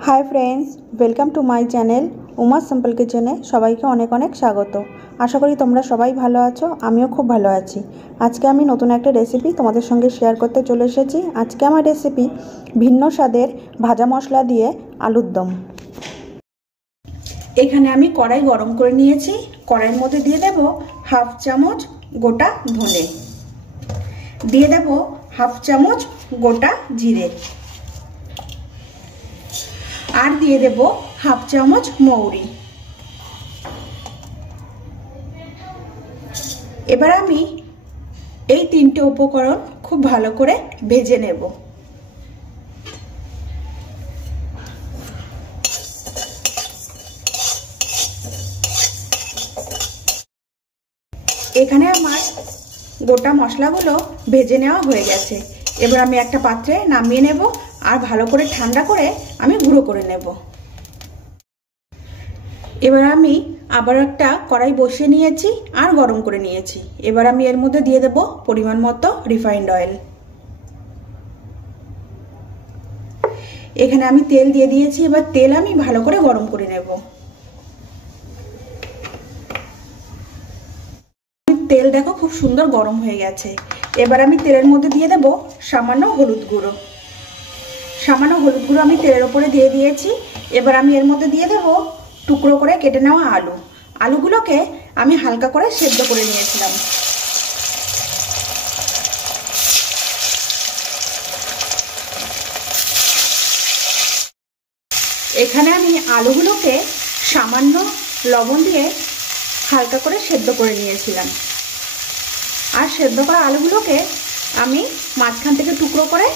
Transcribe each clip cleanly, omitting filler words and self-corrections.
High friends welcome to my channel Uma simple किचेने सबाइके अनेक अनेक स्वागत। आशा करी तोमरा सबाई भालो आछो, आमिओ खूब भालो आछि। आजके आमी नतून एकटा रेसिपि तोमादेर संगे शेयर करते चले एसेछि। आजके आमार रेसिपि भिन्न स्वादेर भाजा मशला दिए आलुर दम। एखाने आमी कड़ाई गरम करे निয়েছি। कड़ाइर मধ্যে दिए देब हाफ चामच गोटा धने, दिए देब हाफ चामच गोटा जिरे और दिए देब हाफ चामच मौरी। एबार आमी এই তিনটে উপকরণ খুব ভালো করে ভেজে নেব। এখানে আমার গোটা মশলাগুলো ভেজে নেওয়া হয়ে গেছে। এবার আমি একটা পাত্রে নামিয়ে নেব আর ভালো করে ঠান্ডা করে আমি গুঁড়ো করে নেব। এবার আমি আবার একটা কড়াই বসিয়ে নিয়েছি আর গরম করে নিয়েছি। এবার আমি এর মধ্যে দিয়ে দেব পরিমাণ মতো রিফাইন্ড অয়েল। এখানে আমি তেল দিয়ে দিয়েছি। এবার তেল আমি ভালো করে গরম করে নেব। তেল দেখো খুব সুন্দর গরম হয়ে গেছে। এবার আমি তেলের মধ্যে দিয়ে দেব সামান্য হলুদ গুঁড়ো। সামান্য হলুদ গুঁড়ো আমি তেলের উপরে দিয়ে দিয়েছি। এবার আমি এর মধ্যে দিয়ে দেব টুকরো করে কেটে নেওয়া আলু। আলুগুলোকে আমি হালকা করে সেদ্ধ করে নিয়েছিলাম। এখানে আমি আলুগুলোকে সামান্য লবণ দিয়ে হালকা করে সেদ্ধ করে নিয়েছিলাম। আর সেদ্ধ করা আলুগুলোকে আমি মাঝখান থেকে টুকরো করে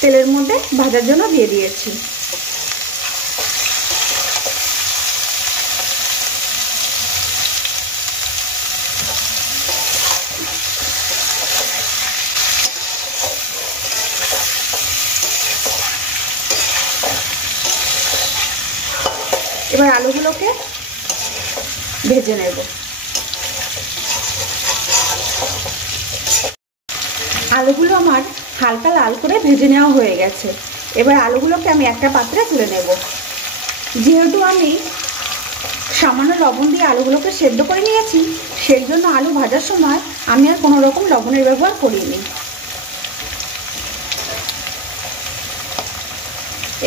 তেলের মধ্যে ভাজার জন্য দিয়ে দিয়েছি। এবার আলুগুলোকে ভেজে নেব। আলুগুলো আমার হালকা লাল করে ভেজে নেওয়া হয়ে গেছে। এবার আলুগুলোকে আমি একটা পাত্রে তুলে নেব। যেহেতু আমি সামান্য লবণ দিয়ে আলুগুলোকে সেদ্ধ করে নিয়েছি, সেই জন্য আলু ভাজার সময় আমি আর কোনো রকম লবণের ব্যবহার করিনি।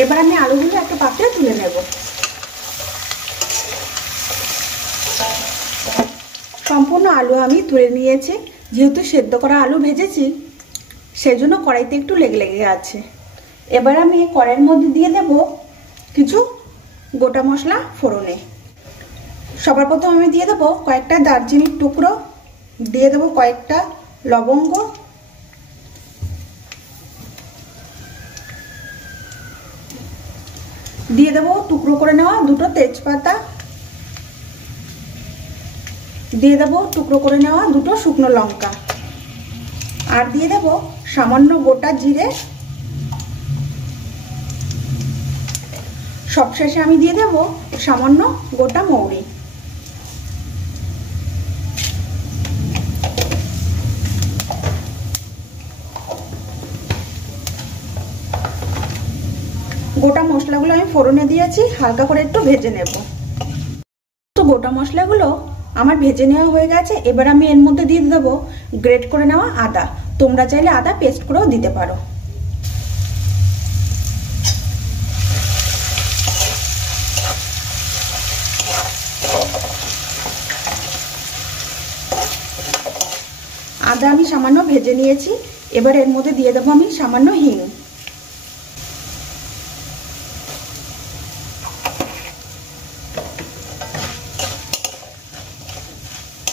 এবার আমি আলুগুলো একটা পাত্রে তুলে নেব। সম্পূর্ণ আলু আমি তুলে নিয়েছি। যেহেতু সেদ্ধ করা আলু ভেজেছি, সেই জন্য কড়াইতে একটু লেগে লেগে আছে। এবার আমি কড়াইয়ের মধ্যে দিয়ে দেব কিছু গোটা মশলা ফোড়নে। সবার প্রথম আমি দিয়ে দেব কয়েকটা দারচিনির টুকরো, দিয়ে দেব কয়েকটা লবঙ্গ, দিয়ে দেব টুকরো করে নেওয়া দুটো তেজপাতা, দিয়ে দেব টুকরো করে নেওয়া দুটো শুকনো লঙ্কা, আর দিয়ে দেব সামান্য গোটা জিরে। সবশেষে আমি দিয়ে দেব সামান্য গোটা মৌরি। গোটা মশলাগুলো আমি ফোড়নে দিয়েছি, হালকা করে একটু ভেজে নেব। তো গোটা মশলাগুলো আমার ভেজে নেওয়া হয়ে গেছে। এবার আমি এর মধ্যে দিয়ে দেব গ্রেট করে নেওয়া আদা। তোমরা চাইলে আদা পেস্ট করেও দিতে পারো। আদা আমি সামান্য ভেজে নিয়েছি। এবার এর মধ্যে দিয়ে দেবো আমি সামান্য হিং।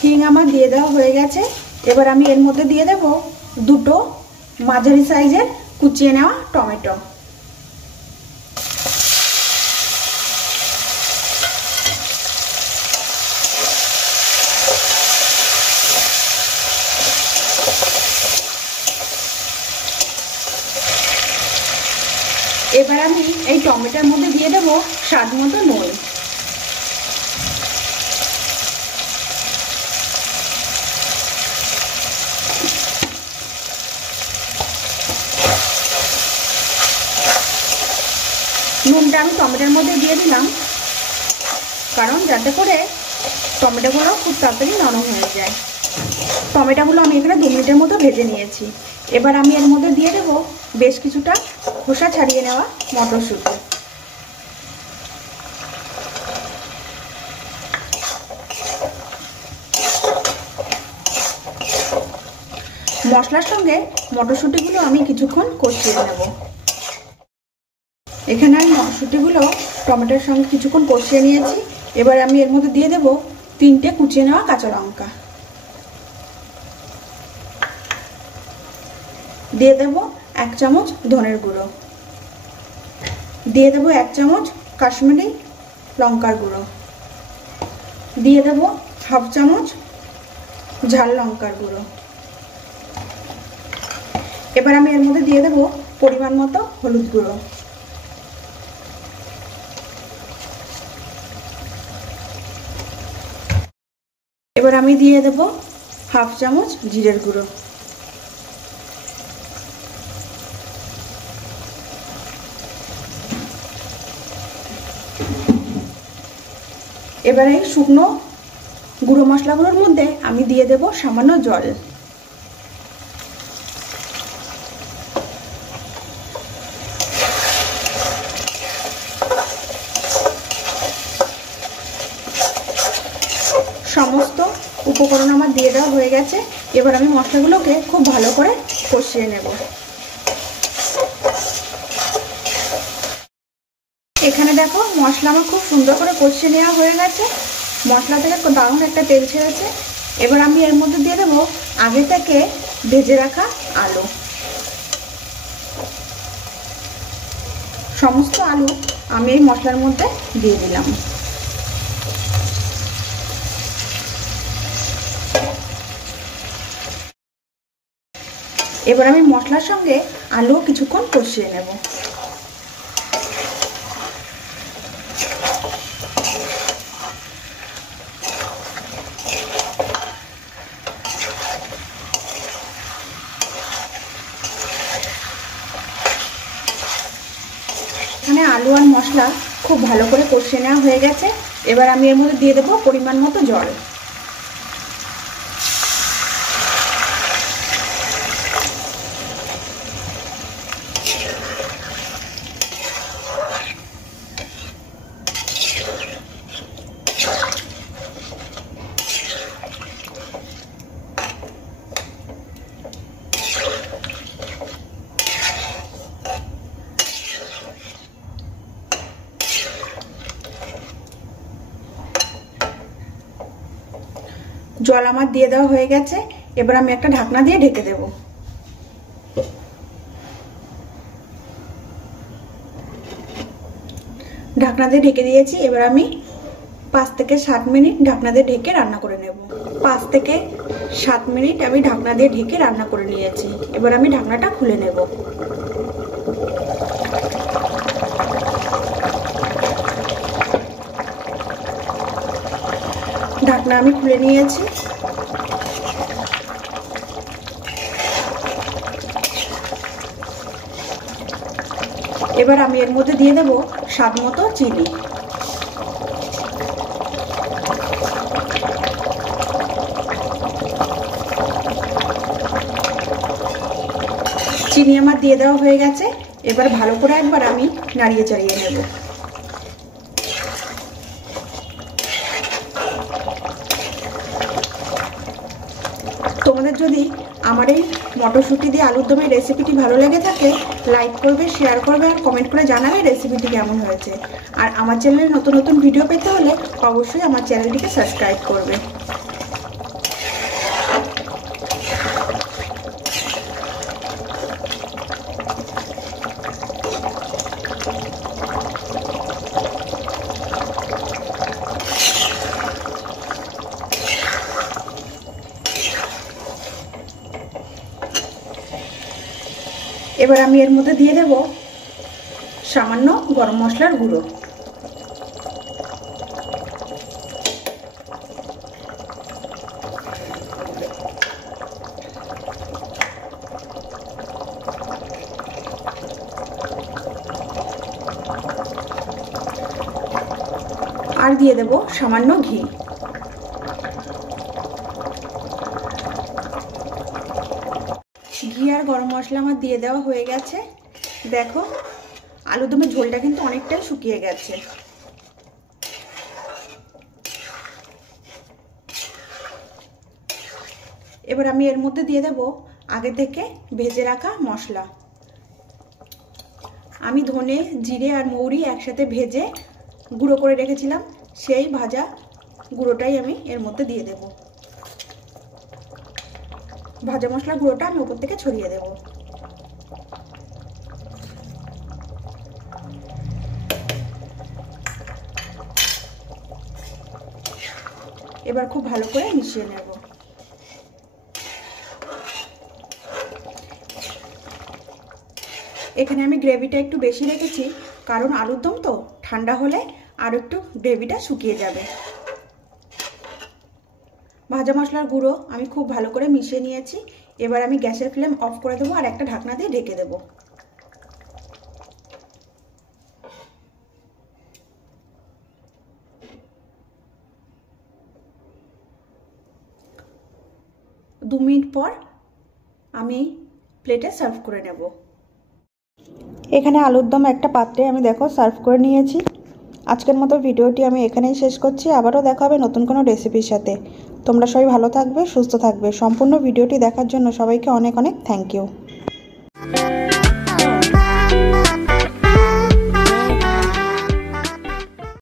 হিং আমার দিয়ে দেওয়া হয়ে গেছে। এবার আমি এর মধ্যে দিয়ে দেব দুটো মাঝারি সাইজের কুচিয়ে নেওয়া টমেটো। এবার আমি এই টমেটোর মধ্যে দিয়ে দেব স্বাদ মতো নুন। নুনটা আমি টমেটোর মধ্যে দিয়ে দিলাম, কারণ যাতে করে টমেটোগুলো খুব তাড়াতাড়ি নরম হয়ে যায়। টমেটোগুলো আমি এখানে 2 মিনিটের মতো ভেজে নিয়েছি। এবার আমি এর মধ্যে দিয়ে দেবো বেশ কিছুটা খোসা ছাড়িয়ে নেওয়া মটরশুঁটি। মশলার সঙ্গে মটরশুঁটিগুলো আমি কিছুক্ষণ কষিয়ে নেব। এখানে আমি মটরশুঁটিগুলো টমেটোর সঙ্গে কিছুক্ষণ কষিয়ে নিয়েছি। এবার আমি এর মধ্যে দিয়ে দেব 3টে কুচিয়ে নেওয়া কাঁচা লঙ্কা, দিয়ে দেব 1 চামচ ধনের গুঁড়ো, দিয়ে দেব 1 চামচ কাশ্মীরি লঙ্কার গুঁড়ো, দিয়ে দেব 1/2 চামচ ঝাল লঙ্কার গুঁড়ো। এবার আমি এর মধ্যে দিয়ে দেব পরিমাণ মতো হলুদ গুঁড়ো, এবার আমি দিয়ে দেব 1/2 চামচ জিরের গুঁড়ো, এবার এই শুকনো গুঁড়ো মশলাগুলোর মধ্যে আমি দিয়ে দেব সামান্য জল। সমস্ত উপকরণ আমার দিয়ে দেওয়া হয়ে গেছে। এবার আমি মশলাগুলোকে খুব ভালো করে কষিয়ে নেব। এখানে দেখো মশলা আমার খুব সুন্দর করে কষিয়ে নেওয়া হয়ে গেছে। মশলা থেকে দারুণ একটা তেল ছেড়েছে। এবার আমি এর মধ্যে দিয়ে দেবো আগে থেকে ভেজে রাখা আলু। সমস্ত আলু আমি এই মশলার মধ্যে দিয়ে দিলাম। এবার আমি মশলার সঙ্গে আলু কিছুক্ষণ কষিয়ে নেব। এখানে আলু আর মশলা খুব ভালো করে কষিয়ে নেওয়া হয়ে গেছে। এবার আমি এর মধ্যে দিয়ে দেবো পরিমাণ মতো জল। জল আমার দিয়ে দেওয়া হয়ে গেছে। এবার আমি একটা ঢাকনা দিয়ে ঢেকে দেব। ঢাকনা দিয়ে ঢেকে দিয়েছি। এবার আমি 5 থেকে 7 মিনিট ঢাকনা দিয়ে ঢেকে রান্না করে নেব। 5 থেকে 7 মিনিট আমি ঢাকনা দিয়ে ঢেকে রান্না করে নিয়েছি। এবার আমি ঢাকনাটা খুলে নেব। ঢাকনা আমি খুলে নিয়েছি। এবার আমি এর মধ্যে দিয়ে দেব স্বাদ মতো চিনি। চিনি আমার দিয়ে দেওয়া হয়ে গেছে। এবার ভালো করে একবার আমি নাড়িয়ে চাড়িয়ে নেব। তোমাদের যদি আমার এই মটরশুঁটি দিয়ে আলুর দমের রেসিপিটি ভালো লেগে থাকে, লাইক করবে, শেয়ার করবে আর কমেন্ট করে জানাবে রেসিপিটি কেমন হয়েছে। আর আমার চ্যানেলে নতুন নতুন ভিডিও পেতে হলে অবশ্যই আমার চ্যানেলটিকে সাবস্ক্রাইব করবে। এবার আমি এর মধ্যে দিয়ে দেব সামান্য গরম মশলার গুঁড়ো। আর দিয়ে দেব সামান্য ঘি। ঘি আর গরম মশলা আমার দিয়ে দেওয়া হয়ে গেছে। দেখো আলুদমের ঝোলটা কিন্তু অনেকটাই শুকিয়ে গেছে। এবার আমি এর মধ্যে দিয়ে দেব আগে থেকে ভেজে রাখা মশলা। আমি ধনে, জিরে আর মৌরি একসাথে ভেজে গুঁড়ো করে রেখেছিলাম, সেই ভাজা গুঁড়োটাই আমি এর মধ্যে দিয়ে দেব। ভাজা মশলা গুঁড়োটা আমি উপর থেকে ছড়িয়ে দেব। এবার খুব ভালো করে মিশিয়ে নেব। এখানে আমি গ্রেভিটা একটু বেশি রেখেছি, কারণ আলুর দম তো ঠান্ডা হলে আর একটু গ্রেভিটা শুকিয়ে যাবে। ভাজা মশলার গুঁড়ো আমি খুব ভালো করে মিশিয়ে নিয়েছি। এবার আমি গ্যাসের ফ্লেম অফ করে দেবো আর একটা ঢাকনা দিয়ে ঢেকে দেবো। দু মিনিট পর আমি প্লেটে সার্ভ করে নেব। এখানে আলুর দম একটা পাত্রে আমি দেখো সার্ভ করে নিয়েছি। আজকের মতো ভিডিওটি আমি এখানেই শেষ করছি। আবারও দেখা হবে নতুন কোনো রেসিপির সাথে। তোমরা সবাই ভালো থাকবে, সুস্থ থাকবে। সম্পূর্ণ ভিডিওটি দেখার জন্য সবাইকে অনেক অনেক থ্যাংক ইউ।